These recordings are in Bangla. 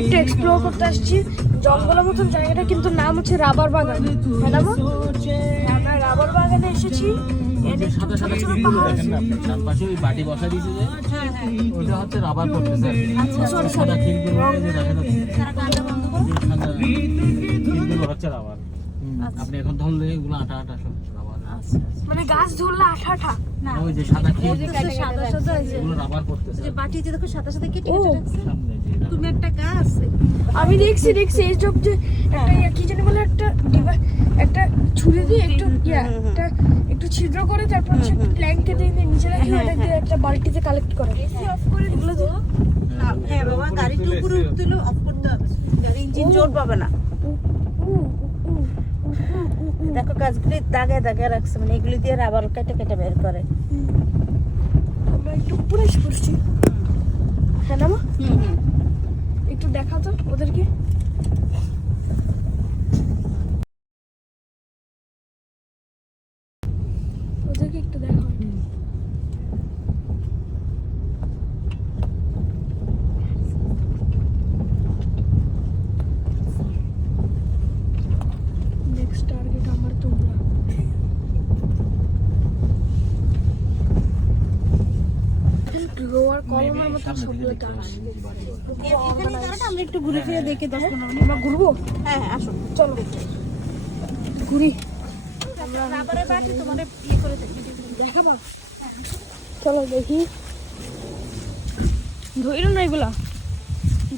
একটা এক্সপ্লোর করতে আসছি জঙ্গলের মতন জায়গাটা, কিন্তু নাম হচ্ছে রাবার বাগান। হ্যাঁ না, আমরা রাবার বাগানে এসেছি। সাদা সাদা ছোট পাহাড় দেখেন না আপনি, চারপাশে ওই বাটি বসা দিয়েছে যে, ওটা হচ্ছে রাবার করতেছে। আচ্ছা সাদা খিলগুলো যে দেখা যাচ্ছে, সারা গানটা বন্ধ করো, সাদা খিলগুলো হচ্ছে রাবার। আপনি এখন ধরলে এগুলো আটা আটা সব রাবার। আচ্ছা মানে গাছ ধরলে আঠা আঠা না, ওই যে সাদা খিল সাদা সাদা এগুলো রাবার করতেছে। যে বাটিতে দেখো সাদা সাদা কেটে কেটে রাখছে। তুমি একটা গাছ আমি দেখছি এইসব যে একটা কি জানি বলে একটা ছুরি দিয়ে একটু ছিদ্র করে তারপর হচ্ছে প্ল্যাঙ্কে দিয়ে নিচে রাখি, ওটা দিয়ে একটা বালতিতে কালেক্ট করে। এসি অফ করে এগুলো তো হ্যাঁ বাবা, গাড়িটা উপরে উঠলে অফ করতে হবে, গাড়ি ইঞ্জিন জোর পাবে না। দেখো গাছগুলি দাগে দাগে রাখছে, মানে এগুলি দিয়ে রাবার কেটে কেটে বের করে। আমরা একটু উপরে পড়ছি। হ্যাঁ না মা, একটু দেখা তো ওদেরকে। ওদেরকে একটু দেখা। নেক্সট টার্গেট আমার তোমরা। রোয়ার কলমের মতো সবগুলো গাছ। আমরা একটু ঘুরে ফিরে দেখি 10-15 মিনিট। আমরা ঘুরবো? হ্যাঁ হ্যাঁ আসো, চলো ঘুরি। রাবারের বাটি তোমার ইয়ে করে দেখাবো, চলো দেখি। ধরো না এগুলা,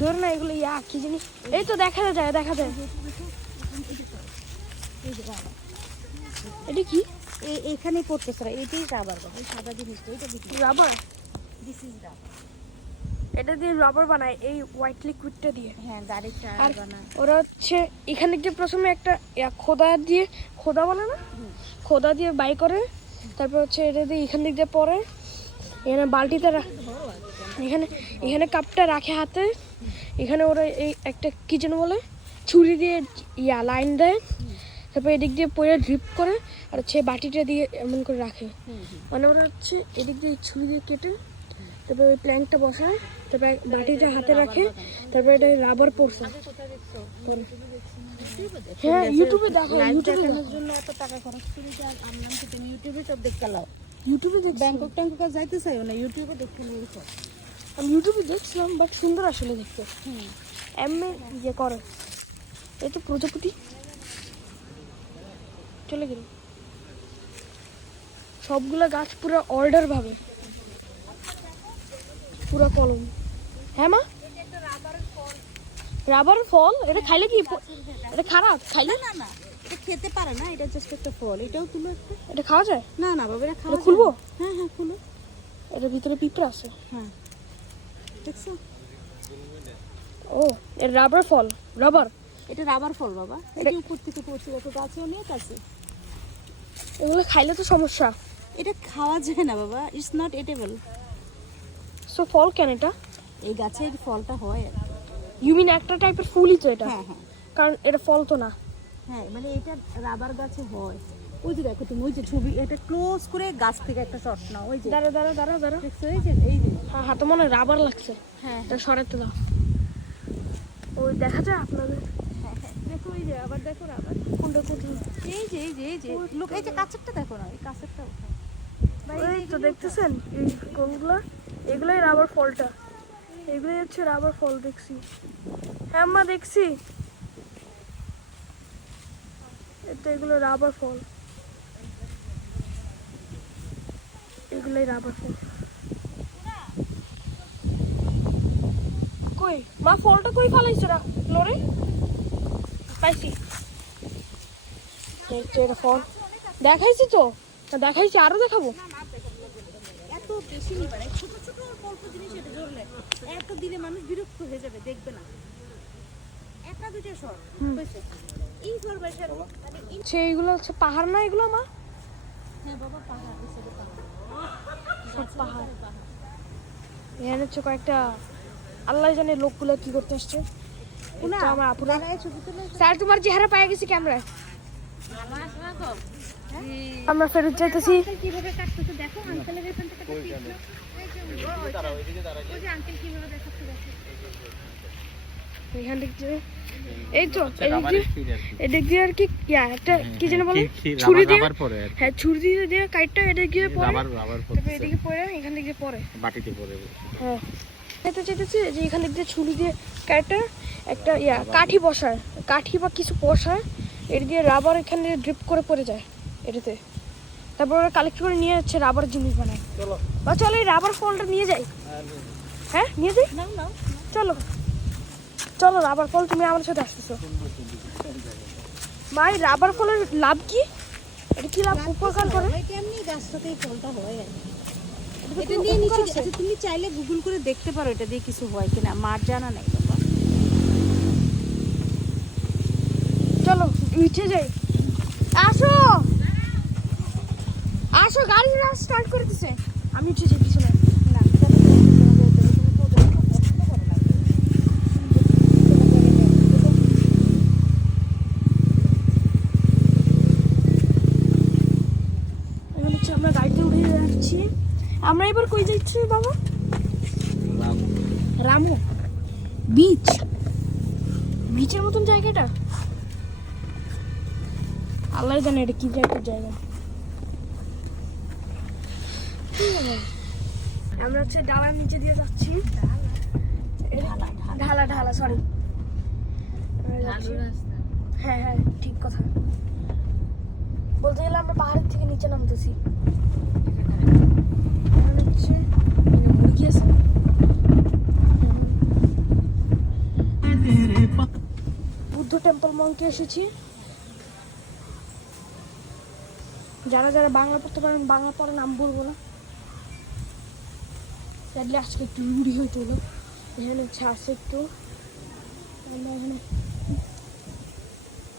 ধরো না এগুলো। কি জিনিস এই তো দেখা যায় এটা কি? এখানেই পড়তেছে, এটাই রাবার বাবা, সাদা জিনিসটা এটা রাবার। This is rubber. এটা দিয়ে রাবার বানায়, এই হোয়াইট লিকুইডটা দিয়ে। হ্যাঁ গাড়ির আর টায়ার বানায়। ওরা হচ্ছে এখানে যে প্রথমে একটা খোদা বানায় না, খোদা দিয়ে বাই করে, তারপর হচ্ছে এটা দিয়ে এখান দিক দিয়ে পরে এখানে বালতিতে এখানে কাপটা রাখে হাতে। এখানে ওরা এই একটা কিচেন বলে ছুরি দিয়ে লাইন দেয়, তারপর এদিক দিয়ে পরে ড্রিপ করে, আর হচ্ছে বাটিটা দিয়ে এমন করে রাখে। মানে ওরা হচ্ছে এদিক দিয়ে ছুরি দিয়ে কেটে তারপর ওই প্ল্যাঙ্কটা বসায়, তারপর বাটিটা হাতে রাখে, তারপর এটা রাবার পড়ছে। হ্যাঁ ইউটিউবে দেখো, দেখানোর জন্য এত টাকা খরচ করে যে আমলাম কি তুমি ইউটিউবে সব দেখতে লাও। ইউটিউবে দেখ, ব্যাংকক ট্যাংকক যাইতে চাইও না, ইউটিউবে দেখতে নিয়েছো। আমি ইউটিউবে দেখছিলাম, বাট সুন্দর আসলে দেখতে। এমনি ইয়ে করে। এই তো প্রজাপতি চলে গেল। সবগুলো গাছ পুরো অর্ডার ভাবে, পুরো কলম। হ্যাঁ মা, রাবার ফল। এটা খাইলে কি এটা খারাপ? খাইলে না না, এটা খেতে পারে না, এটা জাস্ট একটা ফল। এটাও তুলো একটা। এটা খাওয়া যায়? না না বাবা, এটা খাওয়া খুলবো? হ্যাঁ হ্যাঁ খুলো। এটার ভিতরে পিঁপড়া আছে। হ্যাঁ দেখছো? ও এর রাবার ফল, রাবার। এটা রাবার ফল বাবা, এটা উপর থেকে পড়ছে, দেখো গাছে অনেক আছে। এগুলো খাইলে তো সমস্যা। এটা খাওয়া যায় না বাবা, ইটস নট এটেবল। সো ফল কেন এটা? এই গাছের ফলটা হয় আর কি। ইউ মিন একটা টাইপের ফুলই তো এটা? হ্যাঁ হ্যাঁ কারণ এটা ফল তো না। হ্যাঁ, মানে এটা রাবার গাছে হয়। ওই যে দেখো তুমি, ওই যে ছবি, এটা ক্লোজ করে গাছ থেকে একটা শট নাও। ওই যে দাঁড়া, দেখছো? এই যে হ্যাঁ হাতে মনে হয় রাবার লাগছে। হ্যাঁ এটা সরাতে দাও। ওই দেখা যায় আপনাদের? হ্যাঁ হ্যাঁ দেখো, এই যে আবার দেখো রাবার। কোনটা কোথায়? এই যে লোক, এই যে কাছেরটা দেখো না, এই কাছেরটা এই তো দেখতেছেন এই কোনগুলো? এগুলোই রাবার ফলটা, এগুলোই হচ্ছে রাবার ফল। দেখছি, হ্যাঁ মা দেখছি। এটা এগুলো রাবার ফল, এগুলোই রাবার ফল। কই মা ফলটা কই ফালাইছো? লোরে পাইছি। এটা ফল দেখাইছি তো, দেখাইছি, আরো দেখাবো। এত বেশি নিবার, ছোট ছোট অল্প জিনিস এটা ধরলে এত দিলে মানুষ বিরক্ত হয়ে যাবে, দেখবে না। একটা দুটো শর্ট হয়েছে এই ফ্লোর বাইসার। এইগুলো হচ্ছে পাহাড় না এগুলো মা? হ্যাঁ বাবা পাহাড়, সব পাহাড়। এখানে হচ্ছে কয়েকটা আল্লাহ জানে লোকগুলো কি করতে আসছে। আমার আপুরা। স্যার তোমার চেহারা পাই গেছি ক্যামেরায়। আমরা ফেরত যাইতেছি। কিভাবে কাটতেছে দেখো, আঙ্কেলের এখান থেকে কাটতেছে। ওই যে আঙ্কেল কিভাবে দেখাচ্ছে দেখো। এখান থেকে যে এই তো এদিক দিয়ে আর কি একটা কি যেন বলে ছুরি দিয়ে হ্যাঁ ছুরি দিয়ে কাইটটা এটা গিয়ে পড়ে তারপর এদিকে পড়ে এখান থেকে পড়ে বাটিতে পড়ে। হ্যাঁ এটা চাইতেছি যে এখানে দিয়ে ছুরি দিয়ে কাইটটা একটা কাঠি বসায় কাঠি বা কিছু বসায় এর দিয়ে রাবার এখানে ড্রিপ করে পড়ে যায় এটাতে তারপর ওরা কালেক্ট করে নিয়ে যাচ্ছে রাবার জিনিস বানায় বা চলো এই রাবার ফলটা নিয়ে যাই হ্যাঁ নিয়ে যাই চলো চলো রাবার ফল তুমি আমার সাথে আসতেছো ভাই রাবার ফলের লাভ কি এটা কি লাভ উপকার করে এটা এমনি গাছ থেকেই ফলটা হয় আর এটা দিয়ে নিচে আচ্ছা তুমি চাইলে গুগল করে দেখতে পারো এটা দিয়ে কিছু হয় কিনা মার জানা নাই বাবা চলো উঠে যাই আসো আসো গাড়ি স্টার্ট করে দিছে আমি উঠে যাই পিছনে না এখন হচ্ছে আমরা গাড়িতে উঠে যাচ্ছি আমরা এবার কই যাচ্ছি বাবা রামু বিচ বিচের মতন জায়গাটা আল্লাহ জানে এটা কি জায়গা আমরা হচ্ছে ডালার নিচে দিয়ে যাচ্ছি ঢালা ঢালা সরি হ্যাঁ হ্যাঁ ঠিক কথা বলতে গেলে আমরা পাহাড়ের থেকে নিচে নামতেছি হচ্ছে মুরগি আছে বুদ্ধ টেম্পল মঙ্কে এসেছি যারা যারা বাংলা পড়তে পারেন বাংলা পড়ে নাম বলবো না তাহলে আজকে একটু রুড়ি হইতে হলো এখানে হচ্ছে আছে একটু আমরা এখানে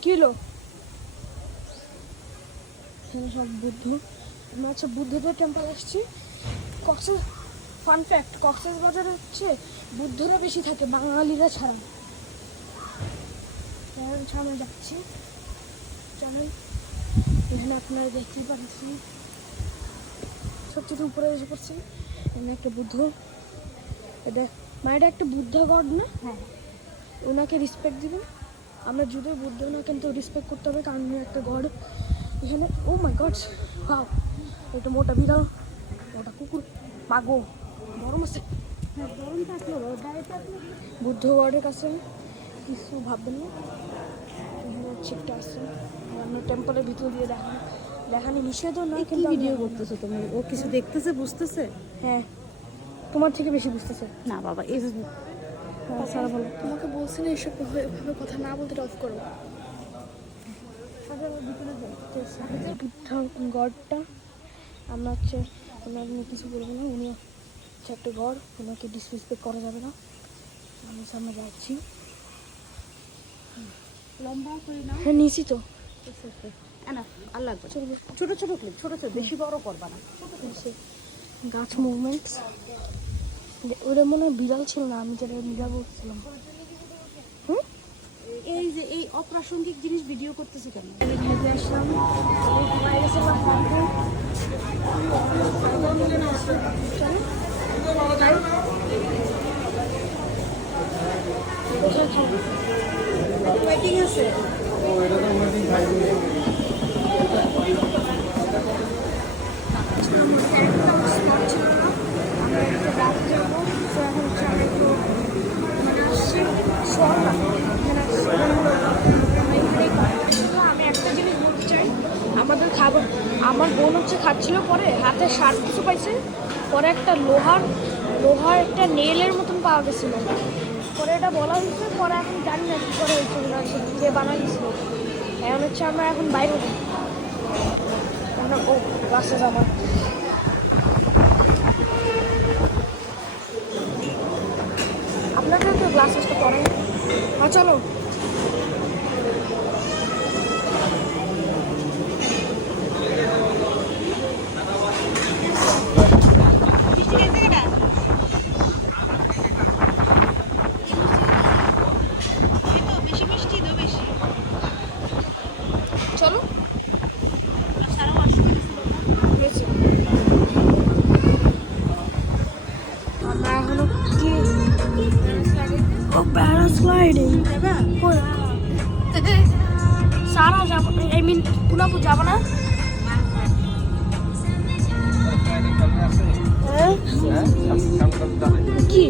কি হলো এখানে সব বুদ্ধ আমরা হচ্ছে বুদ্ধদের টেম্পল এসেছি কক্সেস ফান ফ্যাক্ট কক্সেস বাজারে হচ্ছে বুদ্ধরা বেশি থাকে বাঙালিরা ছাড়া আমরা যাচ্ছি চলেন এখানে আপনারা দেখতেই পাচ্ছেন সবচেয়ে উপরে এসে পড়ছি এখানে একটা বুদ্ধ এটা এটা একটা বুদ্ধ গড না হ্যাঁ ওনাকে রেসপেক্ট দিবেন আমরা যদিও বুদ্ধ না কিন্তু রেসপেক্ট করতে হবে কারণ উনি একটা গড এখানে ও মাই গড ওয়াও এটা মোটা বিড়াল ওটা কুকুর মাগো গরম আছে গরম থাকলো গায়ে থাকলো বুদ্ধ গডের কাছে কিছু ভাববেন না এখানে হচ্ছে একটা আছে আমরা টেম্পলের ভিতর দিয়ে দেখানি নিষেধও না কি কিন্তু ভিডিও করতেছো তুমি ও কিছু দেখতেছে বুঝতেছে হ্যাঁ তোমার থেকে বেশি বুঝতেছে না বাবা এই সারা বলো তোমাকে বলছি না এসব এভাবে কথা না বলতে অফ করো বুদ্ধ গডটা আমরা হচ্ছে ওনার নিয়ে কিছু বলবো না উনি হচ্ছে একটা গড ওনাকে ডিসরেসপেক্ট করা যাবে না আমি সামনে যাচ্ছি লম্বা করে নাও হ্যাঁ নিয়েছি তো না আল্লাহ ছোট ছোট ক্লিপ ছোট ছোট বেশি বড় করবা না গাছ মুভমেন্টস ওটা মনে হয় বিড়াল ছিল না আমি যেটা বিড়াল বলছিলাম এই যে এই অপ্রাসঙ্গিক জিনিস ভিডিও করতেছে কেন আমি ঘেটে আসলাম বাইরে ছিলাম ওয়েটিং আছে আমি একটা জিনিস বলতে চাই আমাদের খাবার আমার বোন হচ্ছে খাচ্ছিল পরে হাতে শার্ট কিছু পাইছে পরে একটা লোহার একটা নেলের মতন পাওয়া গেছিল পরে এটা বলা হয়েছে পরে এখন জানি না কি করে হয়েছে যে বানাইছিল এখন হচ্ছে আমরা এখন বাইরে ও বাসে যাবো আপনাদের তো গ্লাসেসটা পরে চলো চলো আমরা এখনো কি প্যারাস্লাইডিং সারা যাবো, আই মিন কুনাপু যাবো না? হ্যাঁ? কি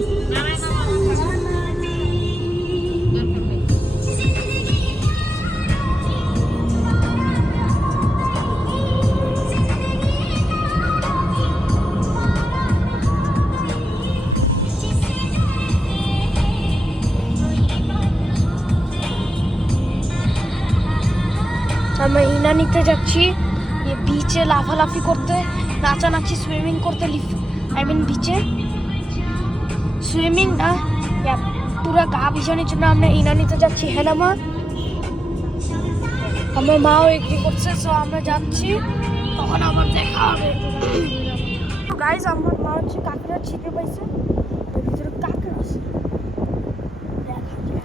আমরা ইনানিতে যাচ্ছি বিচে লাফালাফি করতে, নাচানাচি, সুইমিং করতে, আই মিন বিচে সুইমিং না, পুরো গা ভিজানোর জন্য আমরা ইনানিতে যাচ্ছি। হ্যাঁ না মা? আমার মাও এগ্রি করছে, সো আমরা যাচ্ছি, তখন আমার দেখা হবে। গাইজ, আমার মা হচ্ছে কাঁকড়া ছিপে পাইছে, এর ভিতরে কাঁকড়া আছে, দেখা যায়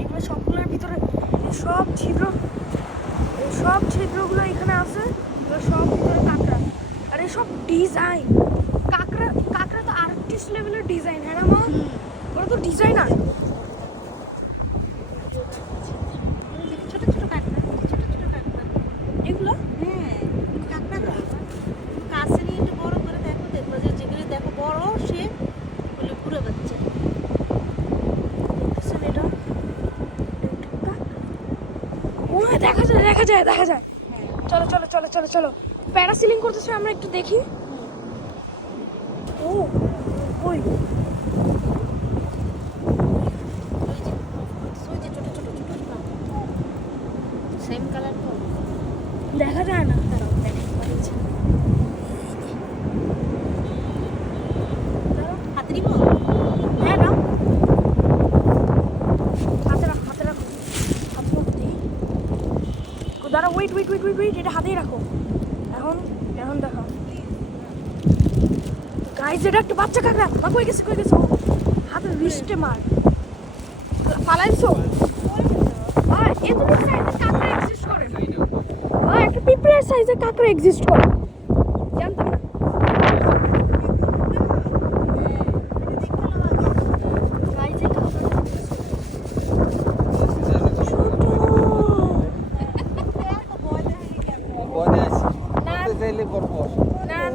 এগুলো সবগুলোর ভিতরে সব ছিদ্রগুলো এখানে আছে, এগুলো সব ভিতরে কাঁকড়া। আর এই সব ডিজাইন কাঁকড়া তো আর্টিস্ট লেভেলের ডিজাইন। হ্যাঁ না মা? ওরা তো ডিজাইনার। ছোট ছোট কাঁকড়া, এগুলো হ্যাঁ কাঁকড়া তো কাছে নিয়ে একটু বড় করে দেখবো যে যেগুলো দেখো বড় সে বলে পুরো বাচ্চা। দেখতেছেন এটা? ও দেখা যায়। চলো প্যারাসিলিং করতেছে, আমরা একটু দেখি। ও ওই সেম কালার তো দেখা যায় না। হাতে দিব। হ্যাঁ না, হাতে রাখো দিই। দাঁড়া, ওয়েট, এটা হাতেই রাখো। এখন দেখো গাইজ, এটা একটা বাচ্চা কাঁকড়া। মা কই গেছে ও? হাতে রিস্টে মার পালাইছো। এত বড় সাইজের কাঁকড়া এক্সিস্ট করে? একটা পিঁপড়ের সাইজের কাঁকড়া এক্সিস্ট করে, জানতাম না। গাইজ, এই কাঁকড়াটা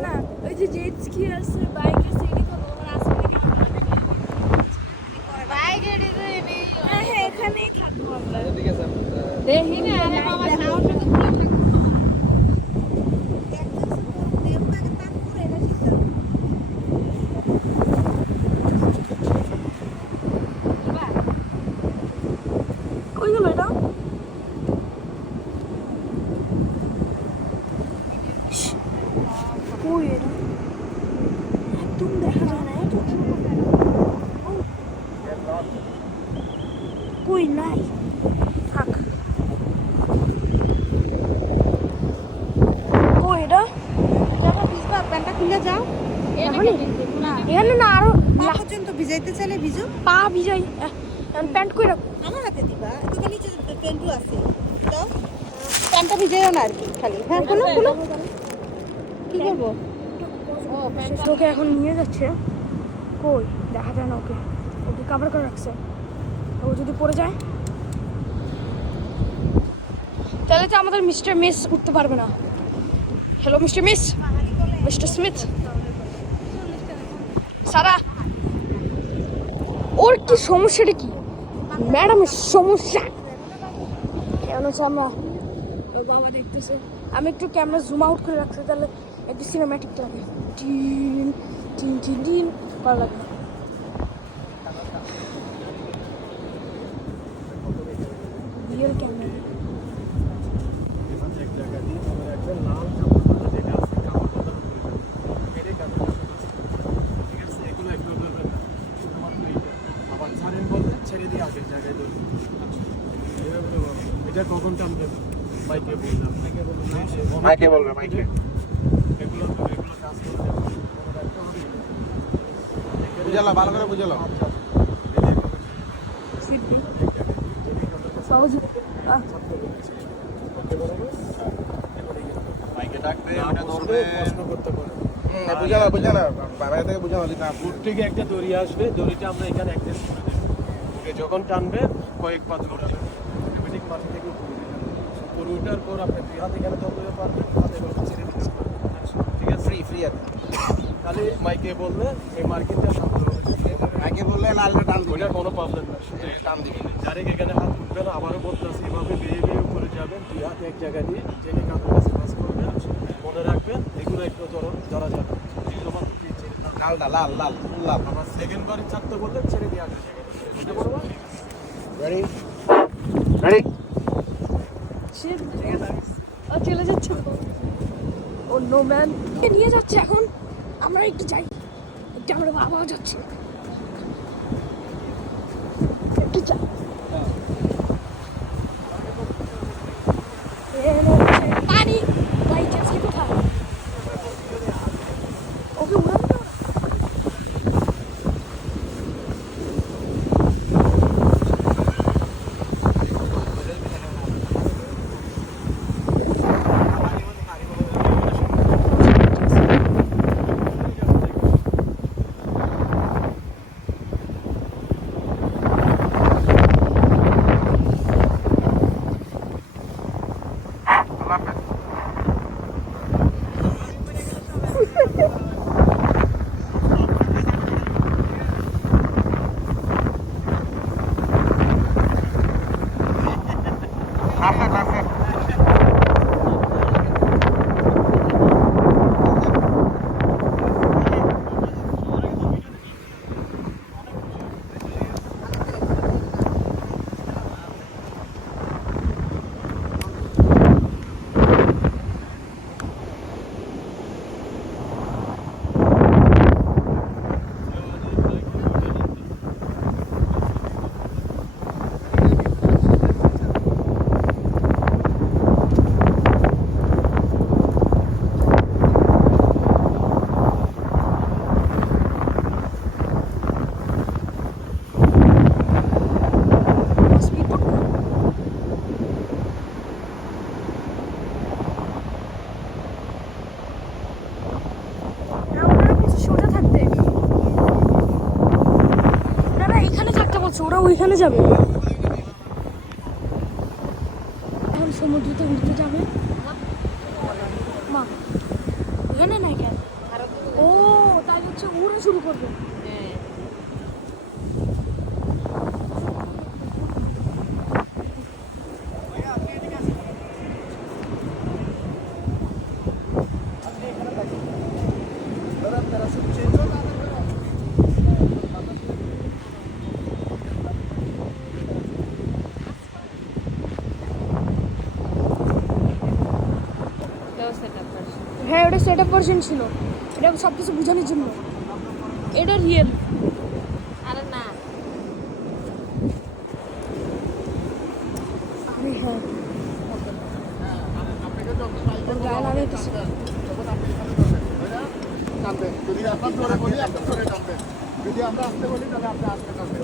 না, ওই যে জেট স্কি আছে, বাইক আছে, এদিকে তোমার আসবে কি? বাইরে ডিজাইন নেই। হ্যাঁ, এখানেই থাকবো আমরা। দেখি না, আরে বাবা সাউন্ডটা তো পুরো থাকবো। কই গেল এটা? কই এটা? একদম দেখা যায় না। কই নাই, থাক। কই এটা? যাবা ভিজবা, প্যান্টটা খুলে যাও। এখনই? না এখানে না, আরো পা পর্যন্ত ভিজাইতে চাইলে ভিজো। পা ভিজাই। এখন প্যান্ট কই রাখো? আমার হাতে দিবা, তোকে নিচে প্যান্টু আছে তো প্যান্টটা ভিজাইও না আর কি, খালি হ্যাঁ খুলো কি করবো? ও প্যান্ট ওকে এখন নিয়ে যাচ্ছে। কই দেখা যায় না, ওকে কভার করে রাখছে। ও যদি পড়ে যায় তাহলে তো আমাদের মিস্টার মিস উঠতে পারবে না। হ্যালো মিস্টার স্মিথ, সারা, ওর কি সমস্যাটা কি? ম্যাডামের সমস্যা কেন হচ্ছে? আমরা ওই বাবা দেখতেছে, আমি একটু ক্যামেরা জুম আউট করে রাখছি, তাহলে একটু সিনেম্যাটিক লাগে। টিন টিন টিন টিন ভালো লাগবে। রিয়েল ক্যামেরা এটা কখন টানবে? মাইকে বলবে এগুলো কাজ করবে। বুঝালো, ভালো করে বুঝালো। সহজ। মাইকে ডাকবে, ওটা ধরবে, প্রশ্ন করতে পারে। বুঝালো বাইরে থেকে বুঝালো না। দূর থেকে একটা দড়ি আসবে, দড়িটা আমরা এখানে অ্যাডজাস্ট করে দেবো। ওকে যখন টানবে কয়েক পা ধরবে, অটোমেটিক পাশে থেকে উপরে উঠবেন। উপরে ওঠার পর আপনি 2 হাত এখানে ধরতে পারবেন, হাতে করে ছেড়ে দিতে পারবেন। ঠিক আছে, ফ্রি আছে। খালি মাইকে বললে এই মার্কেটটা সামনে আগে বললে লালটা টান দিবে। ওইটা কোনো প্রবলেম না, শুধু টান দিবেন। ডাইরেক্ট এখানে হাত উঠবেন, আবারও বলতেছি এভাবে বেয়ে বেয়ে উপরে যাবেন, 2 হাত এক জায়গায় দিয়ে টেনে কাঁধের কাছে পাস করবেন। মনে রাখবেন এগুলো একটু ধরা যাবে। যখন আপনি ছেড়ে দেন, লালটা লাল লাল ফুল লাল। আবার সেকেন্ড বারে ছাড়তে বললে ছেড়ে দিয়ে আসবে। বুঝতে পারবো? রেডি রেডি সে চলে যাচ্ছে তো। ও নো ম্যান, নিয়ে যাচ্ছে এখন। আমরা একটু যাই, একটু আমরা বাবা যাচ্ছি, একটু যাই। পানি বাইক আছে কোথায়? ওকে উড়ানো যাবে না? ওরা ওইখানে যাবে, এখন সমুদ্রতে ঘুরতে যাবে। মা এখানে নাই কেন? ও তাই হচ্ছে উড়ে শুরু করবে। হ্যাঁ, ওটা সেট আপ ভার্সন ছিল, এটা সব কিছু বোঝানোর জন্য। এটা রিয়েল। আরে না, আরে হ্যাঁ, ওর গায়ে লাগাইতেছে। যদি আপনার ধরে বলি আপনার ধরে টানবেন, যদি আমরা আসতে বলি তাহলে আপনি আসতে টানবেন।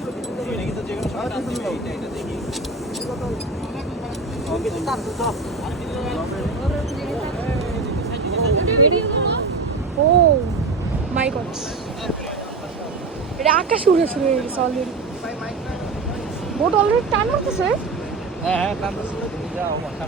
ও মাই গড, এটা আকাশ উড়ে শুরু হয়ে গেছে অলরেডি। বোট অলরেডি টান মারতেছে। হ্যাঁ হ্যাঁ, টান যাও মাথা।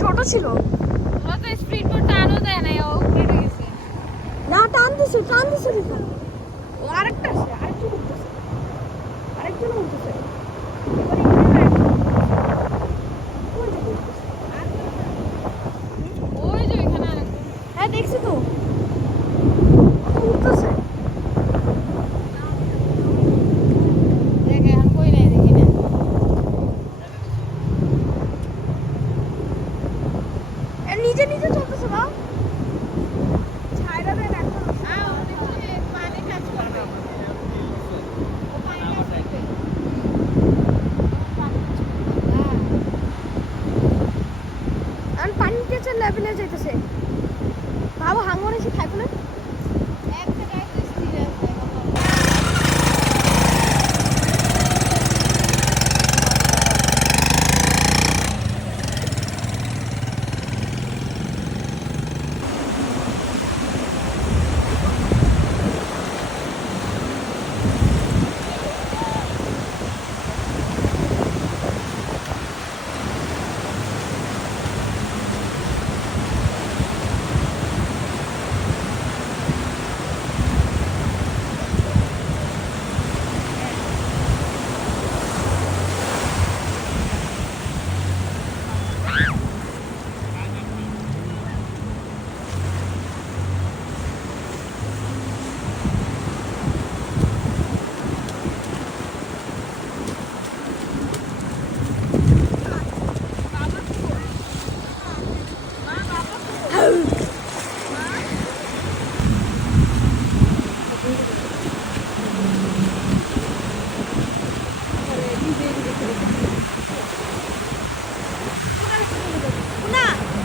ছোট ছিল। ওরা তো স্পিড বোট টানও দেয় না, ও উঠে গেছে। না টানতেছে দেখো। ও আরেকটা আছে, আরেকজন উঠতেছে। আরেকজন উঠতেছে। এবার এখানে ওই যে উঠতেছে। ওই যে এখানে আরেকজন। হ্যাঁ দেখছি তো উঠতেছে। দেখে এখন কই নাই দেখি না। নিজে নিজে চলতেছে না, ছাইরা দেয় না এখন। পানি কাজ করবে। ও পানি কাজ করবে। আর পানির টেচার লেভেলে যাইতেছে। ভাবো হাঙ্গর এসে খাইবো না। এক জায়গায় তো স্থির আছে। না,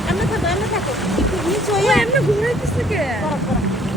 এমনি থাকো, এমনি থাকো। একটু নিচে হয়ে এমনি ঘুরাইতেছে কে? করো।